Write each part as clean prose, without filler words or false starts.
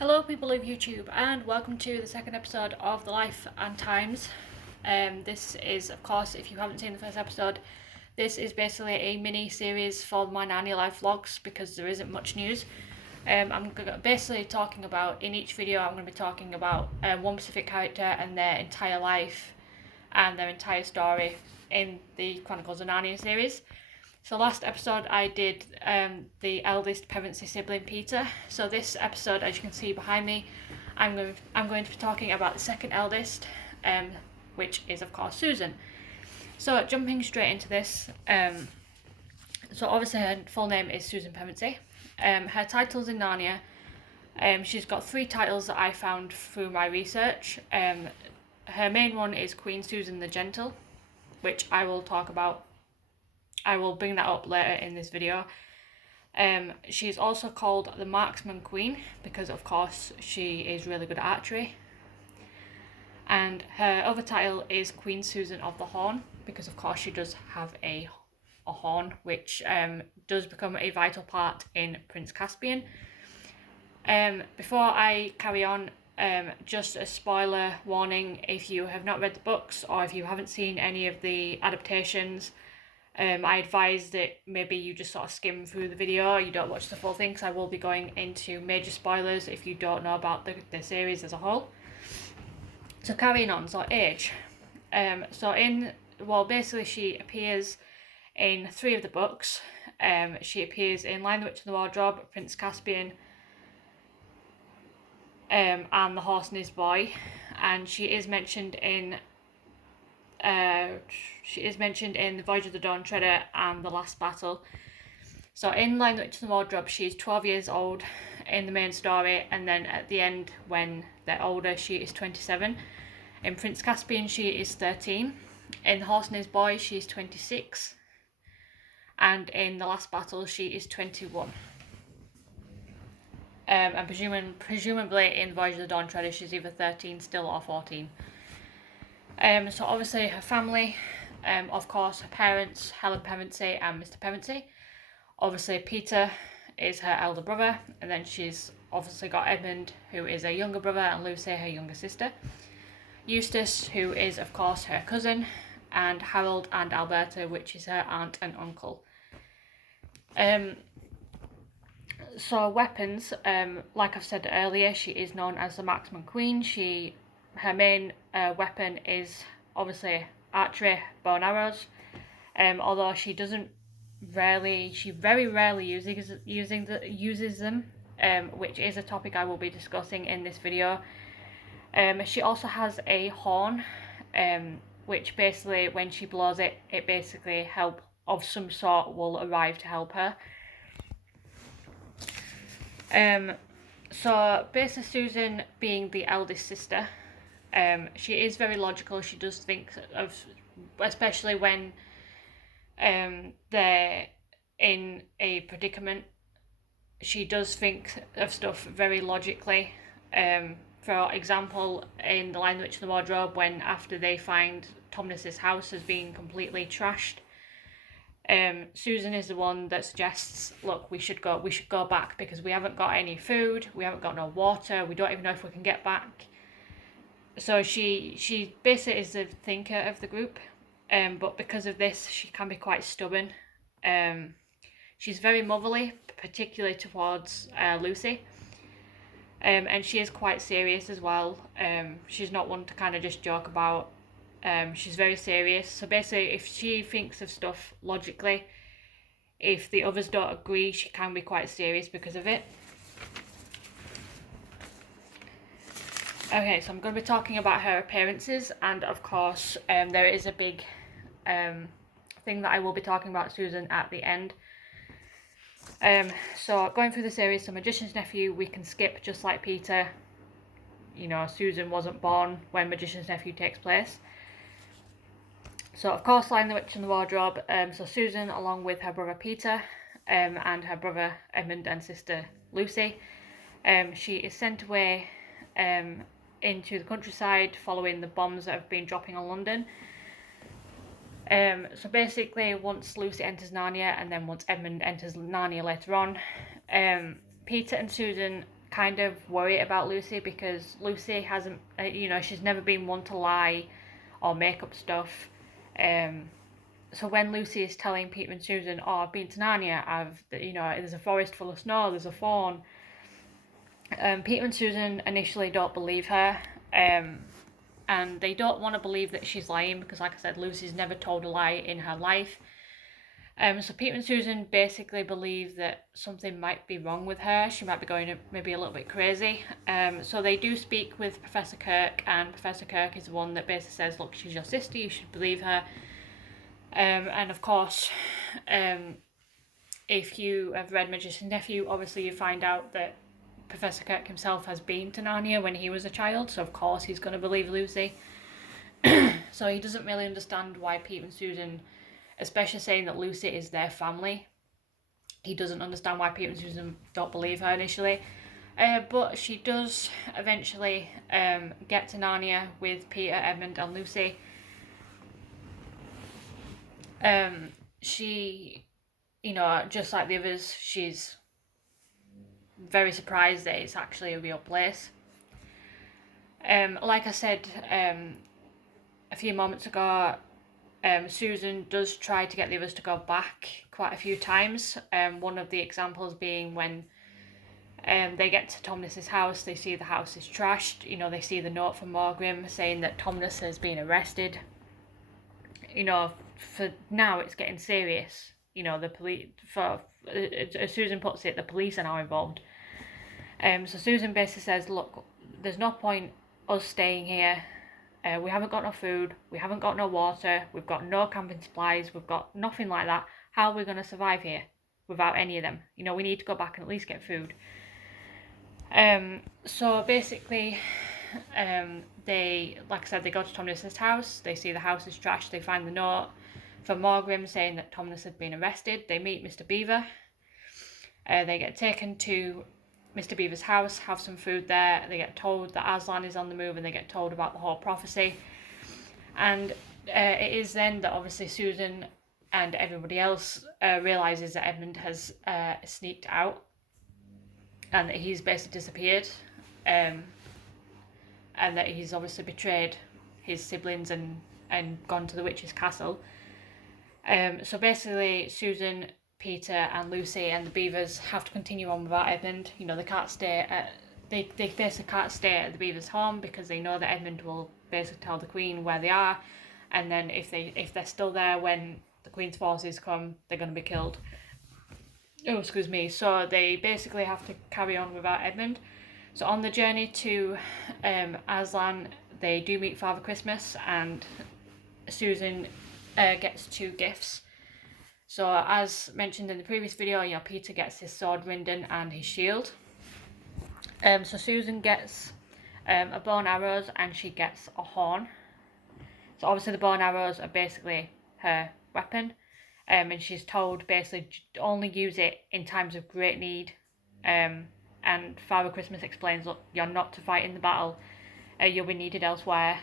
Hello people of YouTube and welcome to the second episode of The Life and Times. This is, of course, if you haven't seen the first episode, this is basically a mini series for my Narnia life vlogs because there isn't much news. I'm basically talking about, in each video I'm going to be talking about one specific character and their entire life and their entire story in the Chronicles of Narnia series. So last episode I did the eldest Pevensie sibling Peter. So this episode, as you can see behind me, I'm going to be talking about the second eldest, which is of course Susan. So jumping straight into this, so obviously her full name is Susan Pevensie. Her titles in Narnia, she's got 3 titles that I found through my research. Her main one is Queen Susan the Gentle, which I will talk about. I will bring that up later in this video. She's also called the Marksman Queen because, of course, she is really good at archery. And her other title is Queen Susan of the Horn because, of course, she does have a horn, which does become a vital part in Prince Caspian. Before I carry on, just a spoiler warning: if you have not read the books or if you haven't seen any of the adaptations, I advise that maybe you just sort of skim through the video, you don't watch the full thing, because I will be going into major spoilers if you don't know about the series as a whole. So carrying on, so age. Basically she appears in 3 of the books. She appears in Lion, the Witch and the Wardrobe, Prince Caspian, and The Horse and His Boy, and she is mentioned in The Voyage of the Dawn Treader and The Last Battle. So in Lion, the Witch and the Wardrobe, she's 12 years old in the main story, and then at the end, when they're older, she is 27. In Prince Caspian, she is 13. In The Horse and His Boy, she's 26. And in The Last Battle, she is 21. And presumably in Voyage of the Dawn Treader, she's either 13 still or 14. So obviously her family, of course her parents, Helen Pevensie and Mr. Pevensie. Obviously Peter is her elder brother, and then she's obviously got Edmund, who is her younger brother, and Lucy, her younger sister. Eustace, who is of course her cousin, and Harold and Alberta, which is her aunt and uncle. So weapons, like I've said earlier, she is known as the Marksman Queen. Her main weapon is obviously archery, bow and arrows. Although she very rarely uses them, which is a topic I will be discussing in this video. She also has a horn, which basically when she blows it, basically help of some sort will arrive to help her. So basically Susan being the eldest sister, she is very logical. She does think of, especially when they're in a predicament, she does think of stuff very logically. For example, in The Lion, the Witch and the Wardrobe, when after they find Tomness's house has been completely trashed, Susan is the one that suggests, look, we should go back because we haven't got any food, we haven't got no water, we don't even know if we can get back. So she basically is the thinker of the group, but because of this, she can be quite stubborn. She's very motherly, particularly towards Lucy, and she is quite serious as well. She's not one to kind of just joke about. She's very serious. So basically, if she thinks of stuff logically, if the others don't agree, she can be quite serious because of it. Okay, so I'm going to be talking about her appearances, and of course there is a big thing that I will be talking about Susan at the end. So going through the series, so Magician's Nephew we can skip, just like Peter. You know, Susan wasn't born when Magician's Nephew takes place. So of course Lion, the Witch and the Wardrobe, so Susan along with her brother Peter and her brother Edmund and sister Lucy, she is sent away into the countryside following the bombs that have been dropping on London. So basically, once Lucy enters Narnia and then once Edmund enters Narnia later on, Peter and Susan kind of worried about Lucy, because Lucy hasn't, she's never been one to lie or make up stuff. So when Lucy is telling Peter and Susan, "Oh, I've been to Narnia. There's a forest full of snow. There's a fawn." Peter and Susan initially don't believe her, and they don't want to believe that she's lying because, like I said, Lucy's never told a lie in her life. So Peter and Susan basically believe that something might be wrong with her. She might be going maybe a little bit crazy. So they do speak with Professor Kirk, and Professor Kirk is the one that basically says, "Look, she's your sister. You should believe her." And of course, if you have read Magician's Nephew, obviously you find out that Professor Kirk himself has been to Narnia when he was a child, so of course he's going to believe Lucy. So he doesn't really understand why Pete and Susan, especially saying that Lucy is their family, he doesn't understand why Pete and Susan don't believe her initially. But she does eventually get to Narnia with Peter, Edmund and Lucy. She, just like the others, she's very surprised that it's actually a real place. Like I said a few moments ago, Susan does try to get the others to go back quite a few times. One of the examples being when they get to Tomness's house, they see the house is trashed. They see the note from Morgrim saying that Tomness has been arrested. For now it's getting serious. The police, as Susan puts it, the police are now involved. So Susan basically says, "Look, there's no point us staying here. We haven't got no food, we haven't got no water, we've got no camping supplies, we've got nothing like that. How are we going to survive here without any of them? We need to go back and at least get food." So basically, they, like I said, they go to Tomness's house, they see the house is trashed, they find the note from Morgrim saying that Tomness had been arrested. They meet Mr. Beaver. They get taken to Mr. Beaver's house, have some food there. They get told that Aslan is on the move, and they get told about the whole prophecy. And it is then that obviously Susan and everybody else realises that Edmund has sneaked out and that he's basically disappeared, and that he's obviously betrayed his siblings and gone to the witch's castle. So basically Susan, Peter and Lucy and the Beavers have to continue on without Edmund. They can't stay at, they basically can't stay at the Beavers' home because they know that Edmund will basically tell the Queen where they are, and then if they're still there when the Queen's forces come, they're going to be killed. Oh, excuse me. So they basically have to carry on without Edmund. So on the journey to Aslan, they do meet Father Christmas, and Susan gets 2 gifts. So as mentioned in the previous video, Peter gets his sword Rinden and his shield. So Susan gets a bow and arrows, and she gets a horn. So obviously the bow and arrows are basically her weapon, and she's told basically only use it in times of great need. And Father Christmas explains, look, you're not to fight in the battle, you'll be needed elsewhere,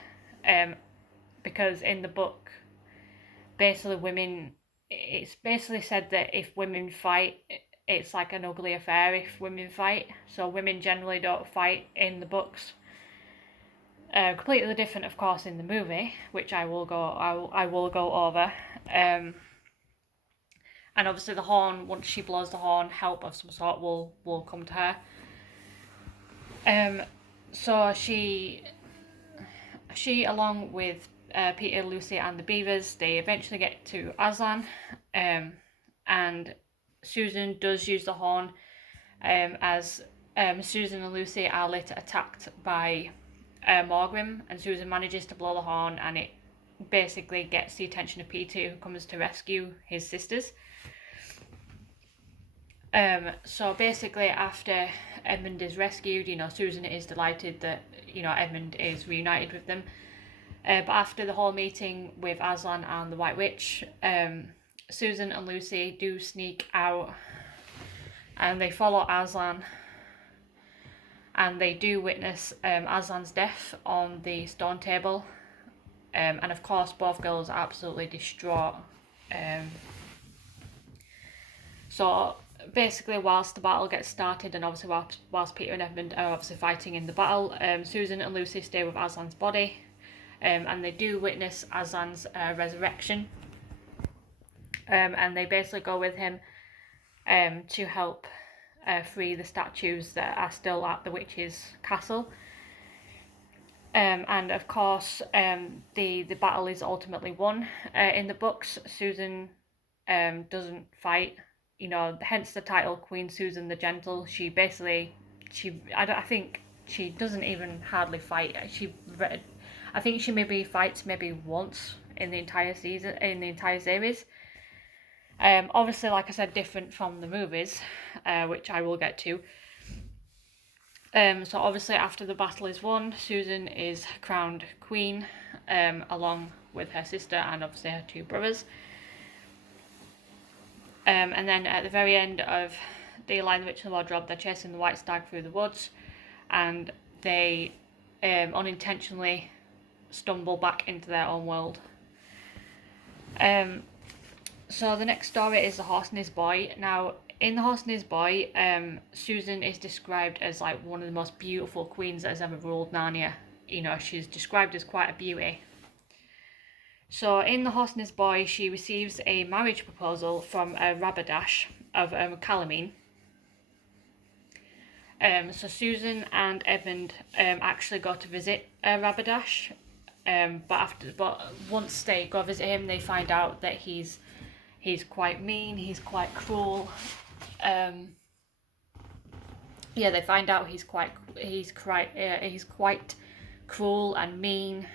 because in the book, basically women, it's basically said that if women fight, it's like an ugly affair if women fight. So women generally don't fight in the books. Completely different, of course, in the movie, which I will go over. And obviously the horn, once she blows the horn, help of some sort will come to her. So she along with Peter, Lucy and the Beavers, they eventually get to Aslan, and Susan does use the horn, as Susan and Lucy are later attacked by Morgrim, and Susan manages to blow the horn, and it basically gets the attention of Peter, who comes to rescue his sisters. So basically after Edmund is rescued, Susan is delighted that Edmund is reunited with them. But after the whole meeting with Aslan and the White Witch, Susan and Lucy do sneak out, and they follow Aslan, and they do witness Aslan's death on the stone table, and of course both girls are absolutely distraught. So basically whilst the battle gets started, and obviously whilst Peter and Edmund are obviously fighting in the battle, Susan and Lucy stay with Aslan's body, and they do witness Aslan's resurrection, and they basically go with him to help free the statues that are still at the witch's castle. And of course, the battle is ultimately won. In the books, Susan doesn't fight, hence the title Queen Susan the Gentle. I think she doesn't even hardly fight. I think she maybe fights maybe once in the entire series. Obviously, like I said, different from the movies, which I will get to. So obviously after the battle is won, Susan is crowned queen, along with her sister and obviously her two brothers. And then at the very end of The Lion, the Witch and the Wardrobe, they're chasing the white stag through the woods, and they unintentionally stumble back into their own world. So the next story is The Horse and His Boy. Now, in The Horse and His Boy, Susan is described as like one of the most beautiful queens that has ever ruled Narnia. She's described as quite a beauty. So in The Horse and His Boy, she receives a marriage proposal from a Rabadash of Calamine. So Susan and Edmund actually go to visit Rabadash, but once they go visit him, they find out that he's quite mean, he's quite cruel. They find out he's quite cruel and mean.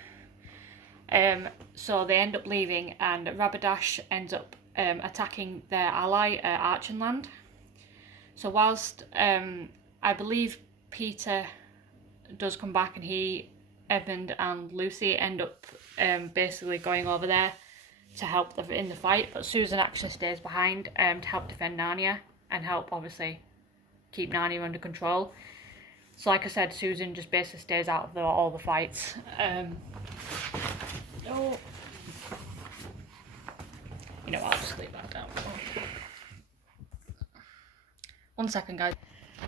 So they end up leaving, and Rabadash ends up attacking their ally, Archenland. So whilst I believe Peter does come back, and Edmund and Lucy end up basically going over there to help in the fight, but Susan actually stays behind to help defend Narnia and help obviously keep Narnia under control. So like I said, Susan just basically stays out of all the fights. I'll just leave that down. 1 second, guys.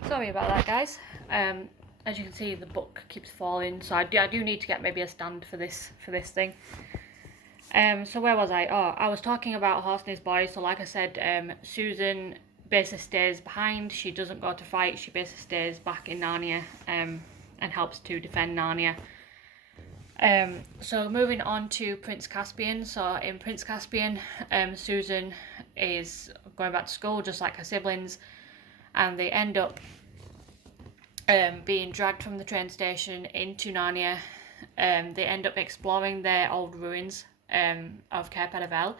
Sorry about that, guys. As you can see, the book keeps falling, so I do need to get maybe a stand for this thing. So where was I? Oh, I was talking about Horse and His Boy. So like I said, Susan basically stays behind. She doesn't go to fight. She basically stays back in Narnia and helps to defend Narnia. So moving on to Prince Caspian. So in Prince Caspian, Susan is going back to school just like her siblings, and they end up being dragged from the train station into Narnia. They end up exploring their old ruins of Cair Paravel,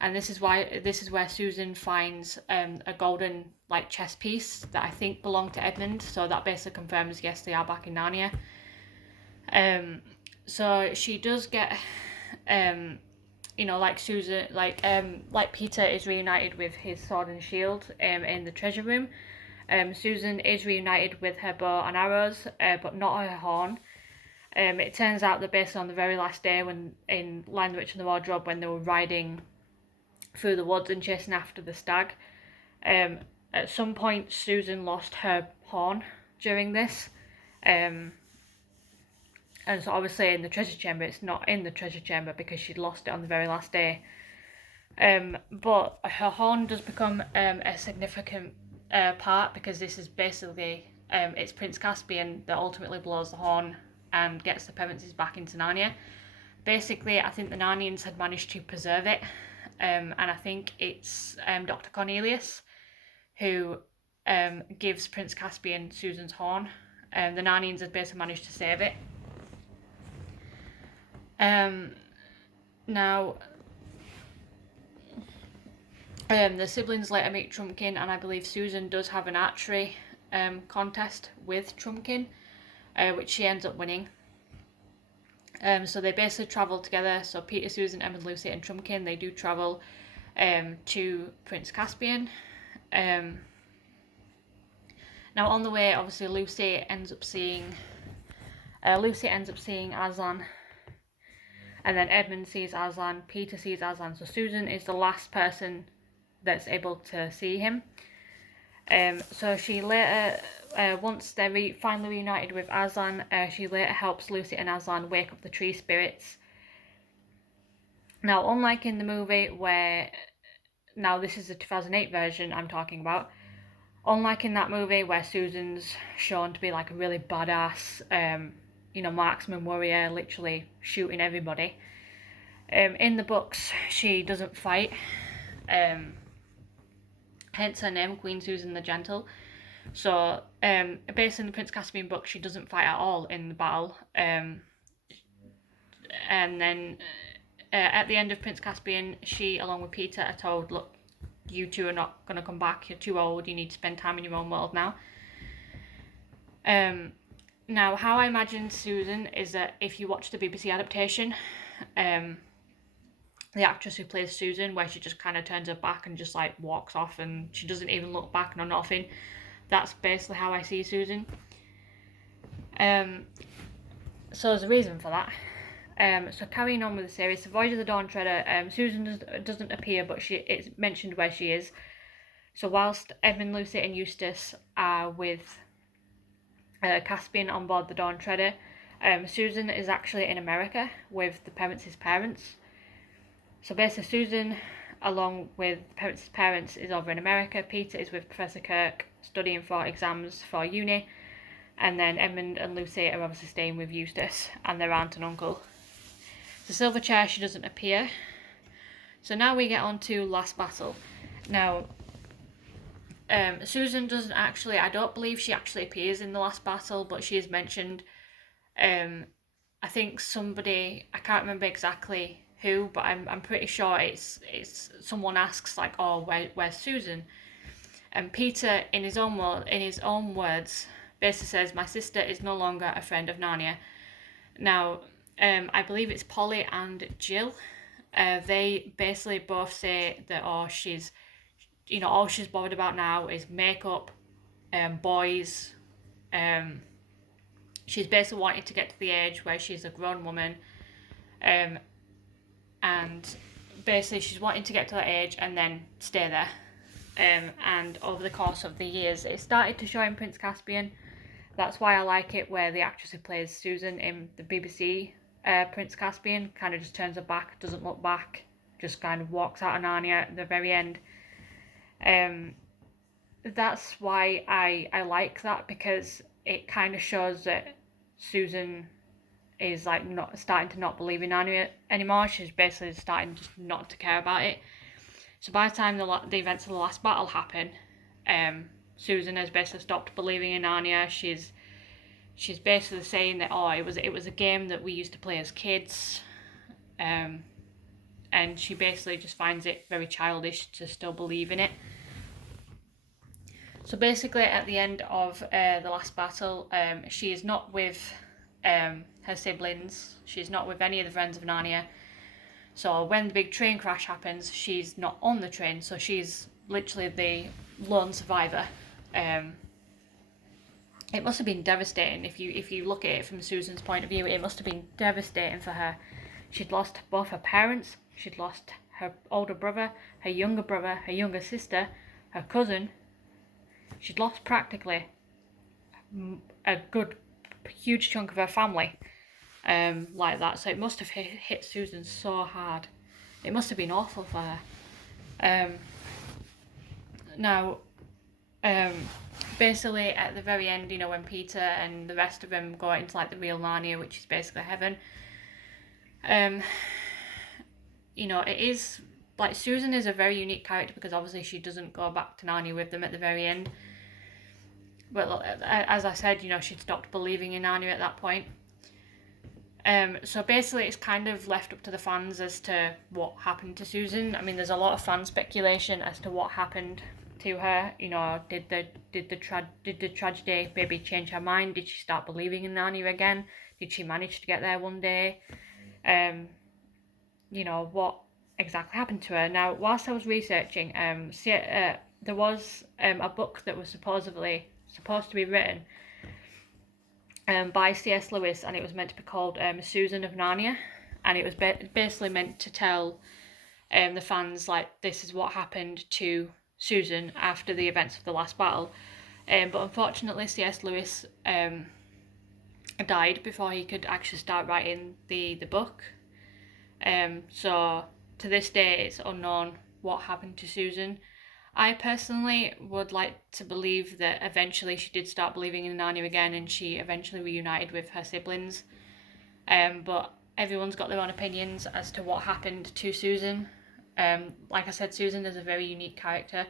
and this is where Susan finds a golden chess piece that I think belonged to Edmund. So that basically confirms, yes, they are back in Narnia. So she does get like Susan, like Peter is reunited with his sword and shield in the treasure room. Susan is reunited with her bow and arrows, but not her horn. It turns out that based on the very last day when in Lion, the Witch and the Wardrobe, when they were riding through the woods and chasing after the stag, at some point Susan lost her horn during this. And so obviously in the treasure chamber, it's not in the treasure chamber because she'd lost it on the very last day. But her horn does become a significant part, because this is basically, it's Prince Caspian that ultimately blows the horn and gets the Pevensies back into Narnia. Basically, I think the Narnians had managed to preserve it, and I think it's Dr. Cornelius who gives Prince Caspian Susan's horn. The Narnians had basically managed to save it. Now, the siblings later meet Trumpkin, and I believe Susan does have an archery contest with Trumpkin, which she ends up winning. So they basically travel together. So Peter, Susan, Emma, Lucy, and Trumpkin, they do travel to Prince Caspian. Now on the way, obviously Lucy ends up seeing Aslan. And then Edmund sees Aslan, Peter sees Aslan, so Susan is the last person that's able to see him. So she later, once they're finally reunited with Aslan, she later helps Lucy and Aslan wake up the tree spirits. Now, unlike in the movie where, now this is the 2008 version I'm talking about, unlike in that movie where Susan's shown to be like a really badass, marksman warrior, literally shooting everybody, in the books she doesn't fight, hence her name, Queen Susan the Gentle. So, based in the Prince Caspian book, she doesn't fight at all in the battle, and then at the end of Prince Caspian, she, along with Peter, are told, look, you two are not going to come back, you're too old, you need to spend time in your own world now. Now, how I imagine Susan is that if you watch the BBC adaptation, the actress who plays Susan, where she just kind of turns her back and just like walks off and she doesn't even look back, no nothing, that's basically how I see Susan. So there's a reason for that. So carrying on with the series, the Voyage of the Dawn Treader, Susan doesn't appear, but it's mentioned where she is. So whilst Edmund, Lucy and Eustace are with Caspian on board the Dawn Treader, Susan is actually in America with the Pevensies' parents. So basically Susan, along with the Pevensies' parents, is over in America. Peter is with Professor Kirk studying for exams for uni. And then Edmund and Lucy are obviously staying with Eustace and their aunt and uncle. The Silver Chair, she doesn't appear. So now we get on to Last Battle. Now, Susan doesn't actually, I don't believe she actually appears in the Last Battle, but she is mentioned. I think somebody, I can't remember exactly who, but I'm pretty sure it's someone asks like, oh, where's Susan? And Peter, in his own words, basically says, my sister is no longer a friend of Narnia. Now, I believe it's Polly and Jill. They basically both say that, all she's bothered about now is makeup, boys. She's basically wanting to get to the age where she's a grown woman, and basically she's wanting to get to that age and then stay there. And over the course of the years, it started to show in Prince Caspian. That's why I like it, where the actress who plays Susan in the BBC Prince Caspian kind of just turns her back, doesn't look back, just kind of walks out of Narnia at the very end. That's why I like that, because it kind of shows that Susan is like not starting to not believe in Narnia anymore. She's basically starting just not to care about it. So by the time the events of the Last Battle happen, Susan has basically stopped believing in Narnia. She's basically saying that, oh, it was a game that we used to play as kids, and she basically just finds it very childish to still believe in it. So basically, at the end of the Last Battle, she is not with her siblings. She's not with any of the friends of Narnia. So when the big train crash happens, she's not on the train. So she's literally the lone survivor. It must have been devastating if you look at it from Susan's point of view. It must have been devastating for her. She'd lost both her parents. She'd lost her older brother, her younger sister, her cousin. She'd lost practically a good, huge chunk of her family, like that. So it must have hit Susan so hard. It must have been awful for her. Now, basically at the very end, when Peter and the rest of them go into like the real Narnia, which is basically heaven, it is like Susan is a very unique character, because obviously she doesn't go back to Narnia with them at the very end. But as I said, she'd stopped believing in Narnia at that point. So basically it's kind of left up to the fans as to what happened to Susan. I mean, there's a lot of fan speculation as to what happened to her. Did the tragedy maybe change her mind? Did she start believing in Narnia again? Did she manage to get there one day? What exactly happened to her? Now, whilst I was researching, there was a book that was supposed to be written by C.S. Lewis, and it was meant to be called Susan of Narnia, and it was basically meant to tell the fans, like, this is what happened to Susan after the events of the last battle. But unfortunately, C.S. Lewis died before he could actually start writing the book. So to this day, it's unknown what happened to Susan. I personally would like to believe that eventually she did start believing in Narnia again, and she eventually reunited with her siblings. But everyone's got their own opinions as to what happened to Susan. Like I said, Susan is a very unique character.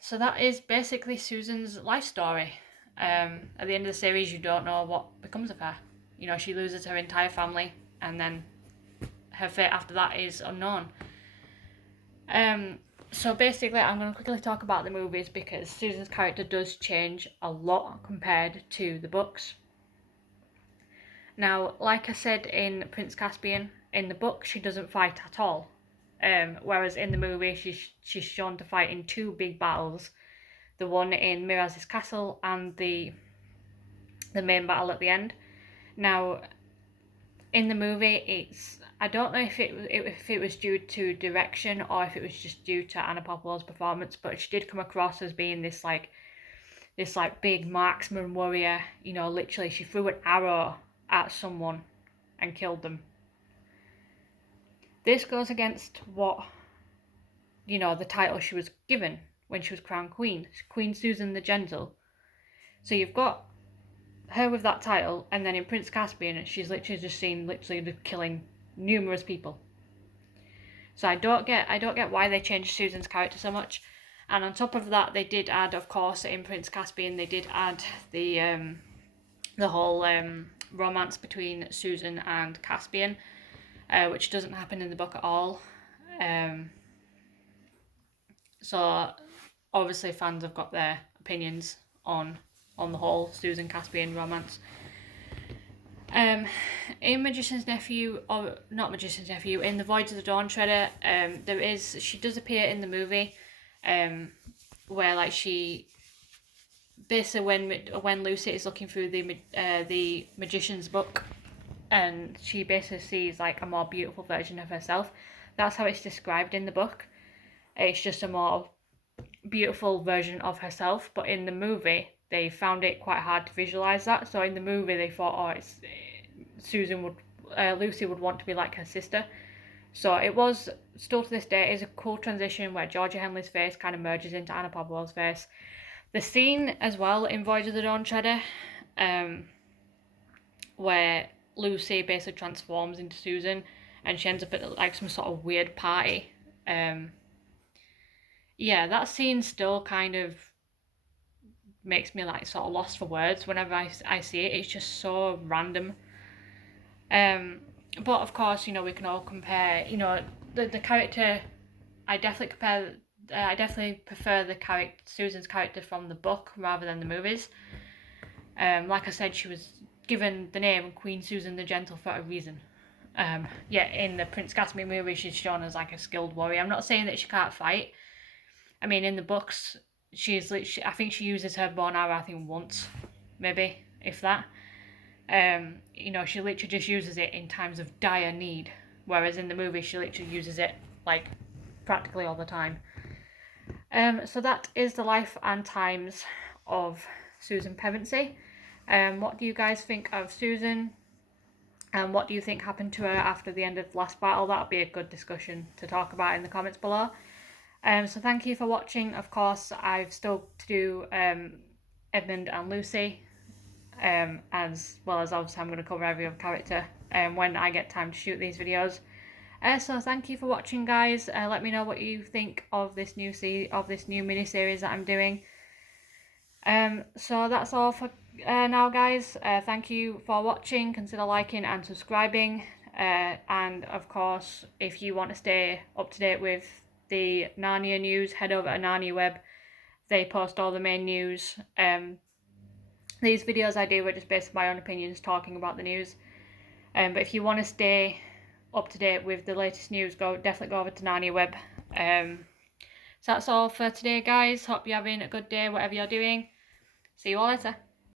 So that is basically Susan's life story. At the end of the series, you don't know what becomes of her. You know, she loses her entire family, and then her fate after that is unknown. So basically, I'm going to quickly talk about the movies because Susan's character does change a lot compared to the books. Now, like I said in Prince Caspian, in the book she doesn't fight at all. Whereas in the movie she's shown to fight in two big battles. The one in Miraz's castle and the main battle at the end. Now, in the movie, I don't know if it was due to direction or if it was just due to Anna Popplewell's performance, but she did come across as being this big marksman warrior. You know, literally she threw an arrow at someone and killed them. This goes against what, you know, the title she was given when she was crowned queen, Queen Susan the Gentle. So you've got her with that title, and then in Prince Caspian she's literally just seen killing numerous people. So I don't get why they changed Susan's character so much. And on top of that, they did add, of course, in Prince Caspian, they did add the whole romance between Susan and Caspian, which doesn't happen in the book at all. So obviously fans have got their opinions on the whole Susan Caspian romance. In Magician's Nephew, or not Magician's Nephew, in The Voyage of the Dawn Treader, she does appear in the movie, where like she basically when Lucy is looking through the magician's book, and she basically sees like a more beautiful version of herself. That's how it's described in the book. It's just a more beautiful version of herself, but in the movie they found it quite hard to visualize that. So in the movie they thought, Lucy would want to be like her sister. So it was, still to this day, is a cool transition where Georgia Henley's face kind of merges into Anna Popplewell's face. The scene as well in Voyage of the Dawn Treader, where Lucy basically transforms into Susan and she ends up at like some sort of weird party. Yeah, that scene still kind of makes me like sort of lost for words whenever I see it. It's just so random. But of course, you know, we can all compare, you know, the character. I definitely prefer Susan's character from the book rather than the movies. Like I said, she was given the name Queen Susan the Gentle for a reason. In the Prince Caspian movie, she's shown as like a skilled warrior. I'm not saying that she can't fight. I mean, in the books, I think she uses her bow and arrow, I think once, maybe, if that. You know, she literally just uses it in times of dire need, whereas in the movie she literally uses it like practically all the time. So that is the life and times of Susan Pevensie. What do you guys think of Susan? And what do you think happened to her after the end of the last battle? That'll be a good discussion to talk about in the comments below. So thank you for watching. Of course, I've still to do Edmund and Lucy, as well as obviously I'm going to cover every other character when I get time to shoot these videos. So thank you for watching, guys. Let me know what you think of this new mini series that I'm doing. So that's all for now, guys. Thank you for watching. Consider liking and subscribing. And of course, if you want to stay up to date with the Narnia news, head over to Narnia Web. They post all the main news. These videos I do are just based on my own opinions, talking about the news. But if you want to stay up to date with the latest news, definitely go over to Narnia Web. So that's all for today, guys. Hope you're having a good day, whatever you're doing. See you all later.